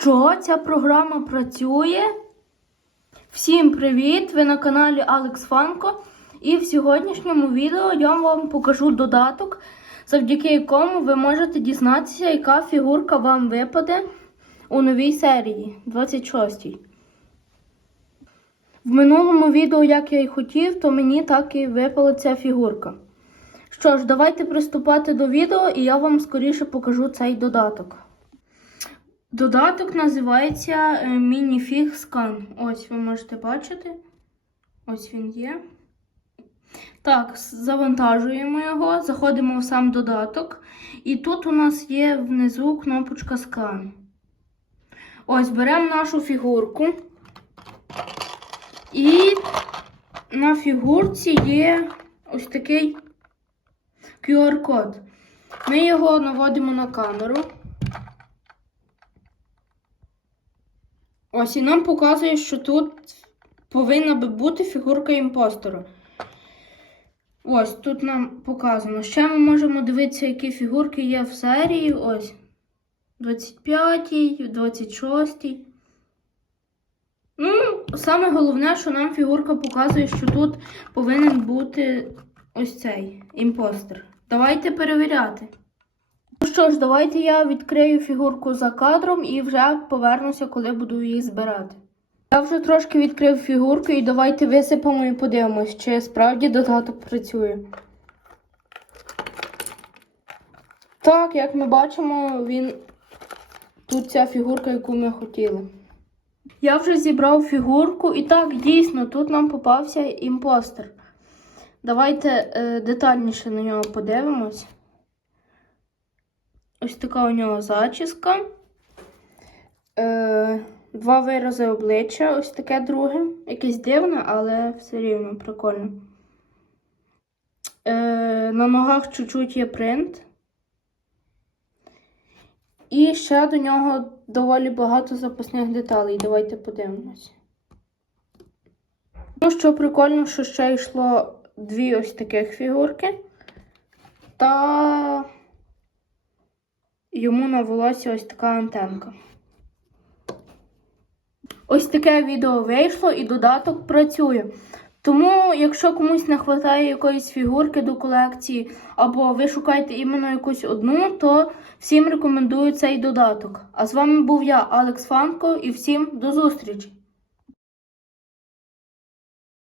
Що ця програма працює? Всім привіт! Ви на каналі Алекс Фанко. І в сьогоднішньому відео я вам покажу додаток, завдяки якому ви можете дізнатися, яка фігурка вам випаде у новій серії 26. В минулому відео, як я і хотів, то мені так і випала ця фігурка. Що ж, давайте приступати до відео, і я вам скоріше покажу цей додаток. Додаток називається е, Minifig Scan. Ось ви можете бачити. Ось він є. Так, завантажуємо його, заходимо в сам додаток. І тут у нас є внизу кнопочка Scan. Ось беремо нашу фігурку. І на фігурці є ось такий QR-код. Ми його наводимо на камеру. Ось і нам показує, що тут повинна би бути фігурка імпостера. Ось тут нам показано. Ще ми можемо дивитися, які фігурки є в серії. Ось 25, 26. Ну, саме головне, що нам фігурка показує, що тут повинен бути ось цей імпостер. Давайте перевіряти. Ну що ж, давайте я відкрию фігурку за кадром і вже повернуся, коли буду її збирати. Я вже трошки відкрив фігурку і давайте висипемо і подивимось, чи справді додаток працює. Так, як ми бачимо, він тут ця фігурка, яку ми хотіли. Я вже зібрав фігурку, і так, дійсно, тут нам попався імпостер. Давайте е, детальніше на нього подивимось. Ось така у нього зачіска. Е, два вирази обличчя, ось таке друге. Якесь дивне, але все рівно прикольно. Е, на ногах чуть-чуть є принт. І ще до нього доволі багато запасних деталей. Давайте подивимось. Ну, що прикольно, що ще йшло дві ось таких фігурки. Та йому на волосі ось така антенка. Ось таке відео вийшло і додаток працює. Тому, якщо комусь не вистачає якоїсь фігурки до колекції, або ви шукаєте іменно якусь одну, то всім рекомендую цей додаток. А з вами був я, Алекс Фанко, і всім до зустрічі!